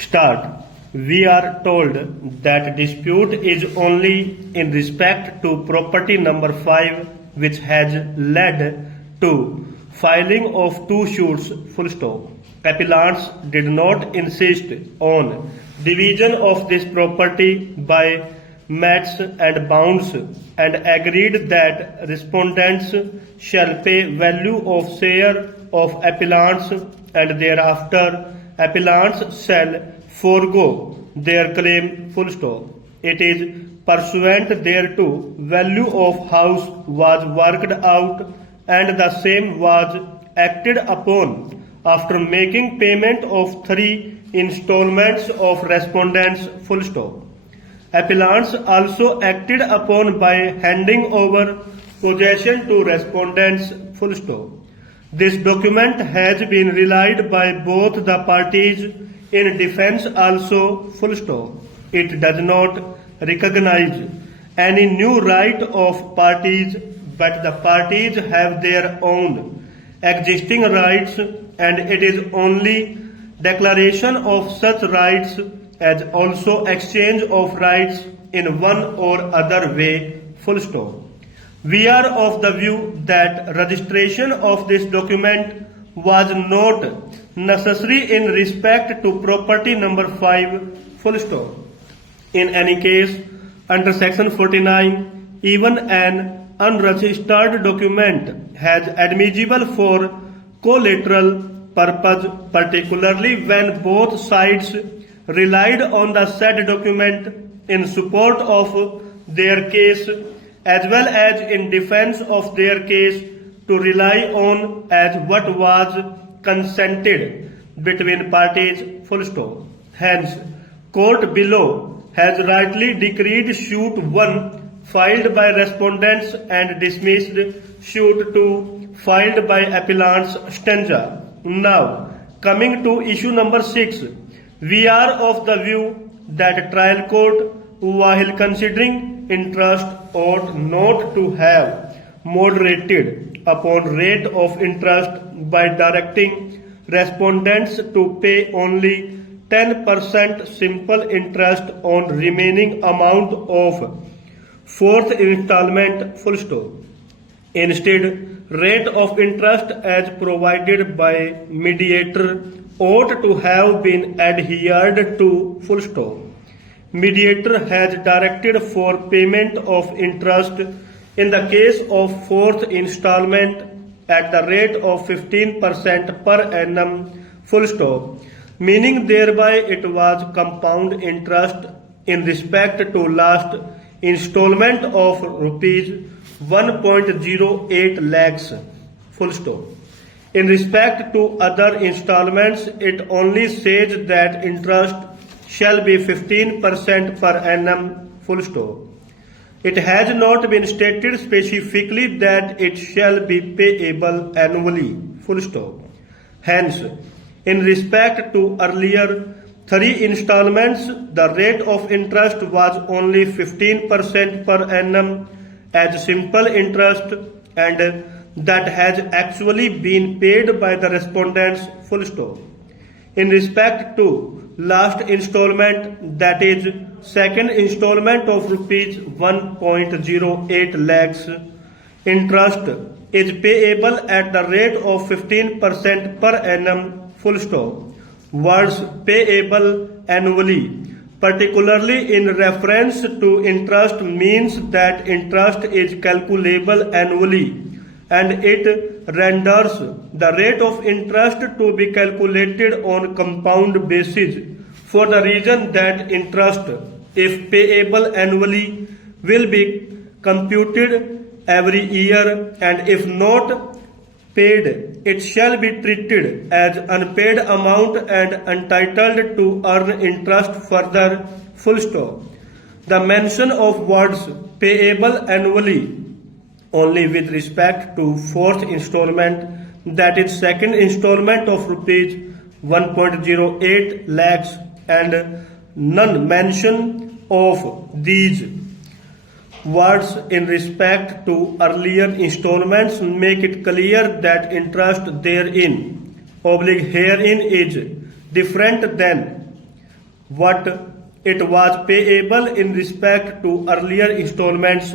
Start. We are told that dispute is only in respect to property number 5, which has led to filing of 2 suits, full stop. Appellants did not insist on division of this property by mates and bounds and agreed that respondents shall pay value of share of appellants and thereafter appellants shall forego their claim, full stop. It is pursuant thereto value of house was worked out and the same was acted upon after making payment of 3 installments of respondents, full stop. Appellants also acted upon by handing over possession to respondents, full stop. This document has been relied by both the parties in defense also, full stop. It does not recognize any new right of parties, but the parties have their own existing rights and it is only declaration of such rights as also exchange of rights in one or other way, full stop. We are of the view that registration of this document was not necessary in respect to property number 5, full stop. In any case, under section 49, even an unregistered document has admissible for collateral purpose, particularly when both sides relied on the said document in support of their case as well as in defense of their case to rely on as what was consented between parties, full stop. Hence, court below has rightly decreed suit 1 filed by respondents and dismissed suit 2 filed by appellants stanza. Now, coming to issue number 6, we are of the view that trial court, while considering interest, ought not to have moderated upon rate of interest by directing respondents to pay only 10% simple interest on remaining amount of 4th installment, full stop. Instead, rate of interest as provided by mediator ought to have been adhered to, full stop. Mediator has directed for payment of interest in the case of 4th installment at the rate of 15% per annum, full stop, meaning thereby it was compound interest in respect to last installment of rupees 1.08 lakhs, full stop. In respect to other installments, it only says that interest shall be 15% per annum, full stop. It has not been stated specifically that it shall be payable annually, full stop. Hence, in respect to earlier 3 installments, the rate of interest was only 15% per annum as simple interest and that has actually been paid by the respondents, full stop. In respect to last installment, that is second installment of rupees 1.08 lakhs, interest is payable at the rate of 15% per annum, full stop. Words payable annually, particularly in reference to interest, means that interest is calculable annually and it renders the rate of interest to be calculated on compound basis for the reason that interest, if payable annually, will be computed every year and if not paid, it shall be treated as unpaid amount and entitled to earn interest further, full stop. The mention of words payable annually only with respect to 4th installment, that is second installment of rupees 1.08 lakhs and none mention of these words in respect to earlier installments make it clear that interest therein, herein is different than what it was payable in respect to earlier installments